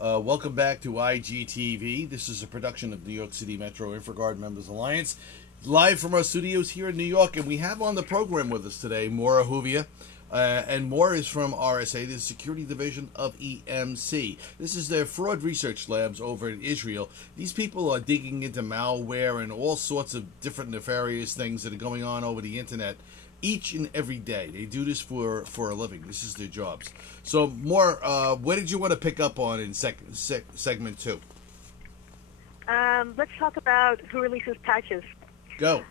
Welcome back to IGTV. This is a production of New York City Metro InfraGard Members Alliance, live from our studios here in New York. And we have on the program with us today Maura Ahuvia. And Maura is from RSA, the Security Division of EMC. This is their fraud research labs over in Israel. These people are digging into malware and all sorts of different nefarious things that are going on over the internet each and every day. They do this for a living. This is their jobs. So, Maura, what did you want to pick up on in segment 2? Let's talk about who releases patches. Go.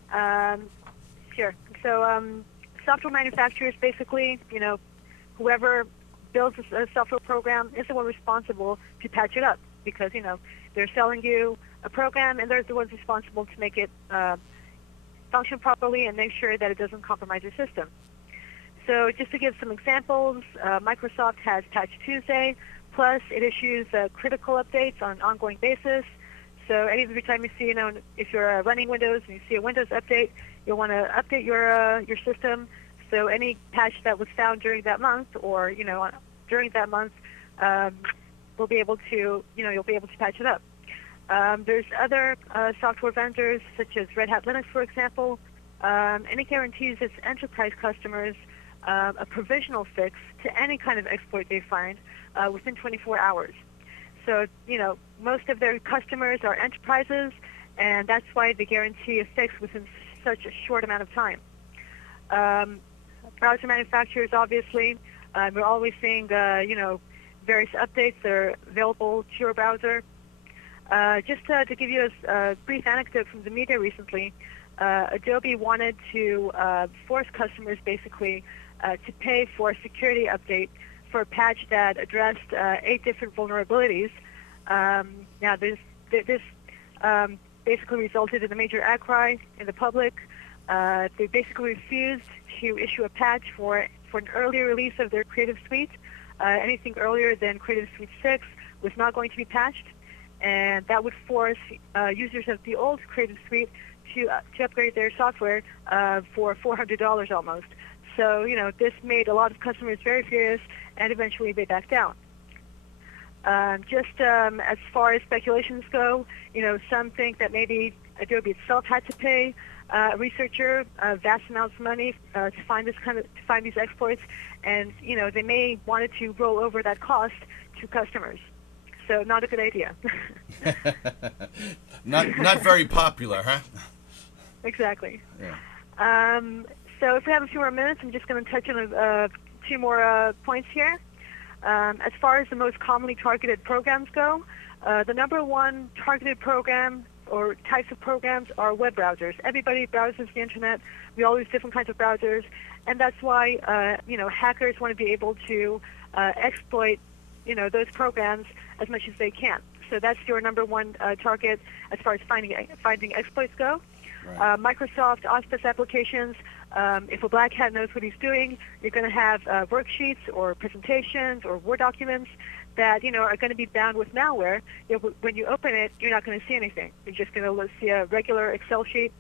Sure. So, software manufacturers, basically, whoever builds a software program is the one responsible to patch it up because, they're selling you a program and they're the ones responsible to make it function properly and make sure that it doesn't compromise your system. So just to give some examples, Microsoft has Patch Tuesday, plus it issues critical updates on an ongoing basis. So every time you see, if you're running Windows and you see a Windows update, you'll want to update your system. So any patch that was found during that month, or during that month, will be able to, you'll be able to patch it up. There's other software vendors such as Red Hat Linux, for example, and it guarantees its enterprise customers a provisional fix to any kind of exploit they find within 24 hours. So, most of their customers are enterprises, and that's why they guarantee a fix within such a short amount of time. Browser manufacturers, obviously, we're always seeing, various updates that are available to your browser. Just to give you a brief anecdote from the media recently, Adobe wanted to force customers basically to pay for a security update for a patch that addressed 8 different vulnerabilities. Now, this basically resulted in a major outcry in the public. They basically refused to issue a patch for an earlier release of their Creative Suite. Anything earlier than Creative Suite 6 was not going to be patched, and that would force users of the old Creative Suite to upgrade their software for $400 almost. So, this made a lot of customers very furious, and eventually they backed down. As far as speculations go, some think that maybe Adobe itself had to pay a researcher vast amounts of money to find these exploits, and they may wanted to roll over that cost to customers. So not a good idea. not very popular, huh? Exactly. Yeah. So if we have a few more minutes, I'm just going to touch on 2 more points here. As far as the most commonly targeted programs go, the number 1 targeted program or types of programs are web browsers. Everybody browses the internet. We all use different kinds of browsers, and that's why hackers want to be able to exploit those programs as much as they can. So that's your number 1 target as far as finding exploits go. Right. Microsoft Office applications, if a black hat knows what he's doing, you're going to have worksheets or presentations or Word documents that are going to be bound with malware. When you open it, you're not going to see anything. You're just going to see a regular Excel sheet.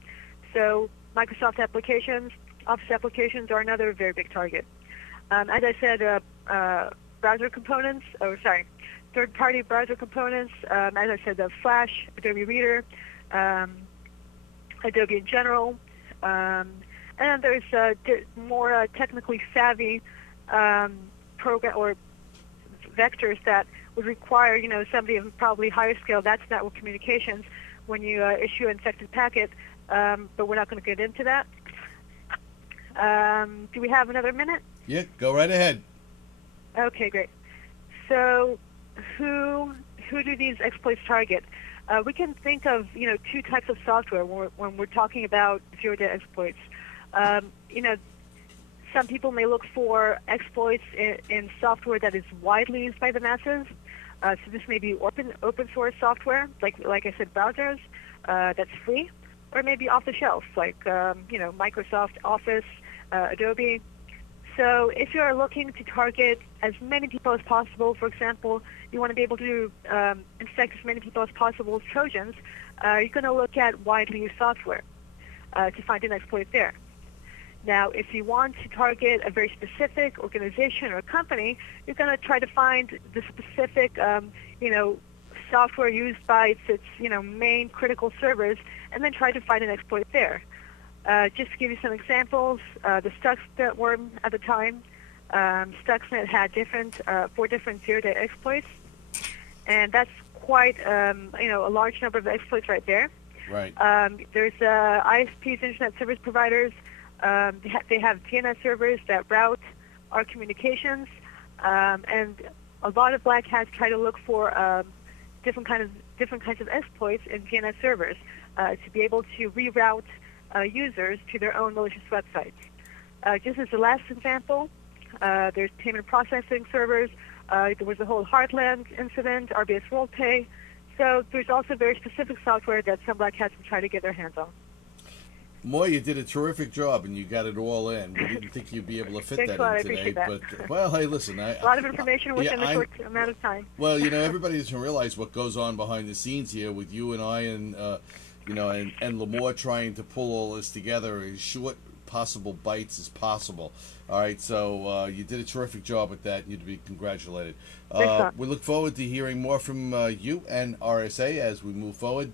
So Microsoft applications, Office applications are another very big target. As I said, browser components, third-party browser components, as I said, the Flash, Adobe Reader, Adobe in general, and then there's more technically savvy program or vectors that would require somebody of probably higher scale. That's network communications when you issue an infected packet, but we're not going to get into that. Do we have another minute? Yeah, go right ahead. Okay, great. So who do these exploits target? We can think of 2 types of software when we're talking about zero-day exploits. Some people may look for exploits in software that is widely used by the masses. So this may be open source software, like I said, browsers that's free, or maybe off the shelf, like Microsoft Office, Adobe. So if you're looking to target as many people as possible, for example, you want to be able to infect as many people as possible with Trojans, you're going to look at widely used software to find an exploit there. Now, if you want to target a very specific organization or company, you're going to try to find the specific, software used by its main critical servers, and then try to find an exploit there. Just to give you some examples, the Stuxnet were at the time. Stuxnet had 4 different zero-day exploits, and that's quite a large number of exploits right there. Right. There's ISPs, internet service providers. They have DNS servers that route our communications, and a lot of black hats try to look for different kinds of exploits in DNS servers to be able to reroute users to their own malicious websites. Just as the last example, there's payment processing servers. There was the whole Heartland incident, RBS WorldPay. So there's also very specific software that some black hats will try to get their hands on. Moy, you did a terrific job, and you got it all in. We didn't think you'd be able to fit that in today, but well, hey, listen. A lot of information within a short amount of time. Well, everybody doesn't realize what goes on behind the scenes here with you and I, and and Lamore trying to pull all this together as short possible bites as possible. All right, so you did a terrific job with that. You'd be congratulated. We look forward to hearing more from you and RSA as we move forward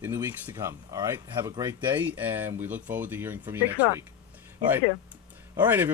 in the weeks to come. All right, have a great day, and we look forward to hearing from you next week. All right, too. All right, everyone.